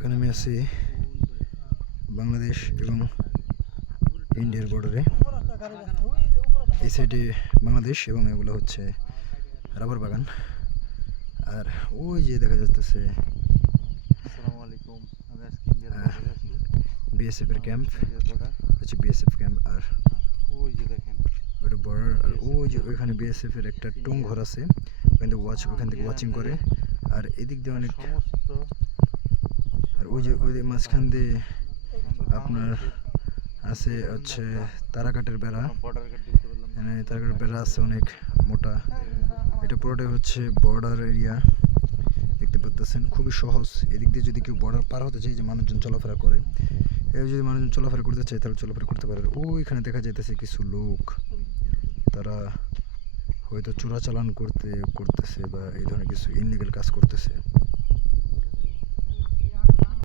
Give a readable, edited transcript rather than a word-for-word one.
এখানে আমি আছি বাংলাদেশ এবং ইন্ডিয়ার বর্ডারে। এই সাইডে বাংলাদেশ এবং এগুলো হচ্ছে রাবার বাগান। আর ওই যে দেখা যাচ্ছে বিএসএফ এর ক্যাম্প, হচ্ছে বিএসএফ ক্যাম্প। আর ওই যে দেখেন ওটা বর্ডার। আর ওই যে ওইখানে বিএসএফ এর একটা টুং ঘর আছে, ওখান থেকে ওয়াচিং করে। আর এদিক দিয়ে অনেক, আর ওই যে মাঝখান দিয়ে আপনার আছে হচ্ছে তারাকাটের বেড়া। এখানে তারাকাটের বেড়া আছে অনেক মোটা। এটা পুরোটাই হচ্ছে বর্ডার এরিয়া, দেখতে পাচ্ছেন। খুবই সহজ। এদিক দিয়ে যদি কেউ বর্ডার পার হতে চায়, যে মানুষজন চলাফেরা করে, যদি মানুষজন চলাফেরা করতে চায় তাহলে চলাফেরা করতে পারে। ওইখানে দেখা যাইতেছে কিছু লোক, তারা হয়তো চোরাচালান করতেছে বা এই ধরনের কিছু ইনলিগাল কাজ করতেছে।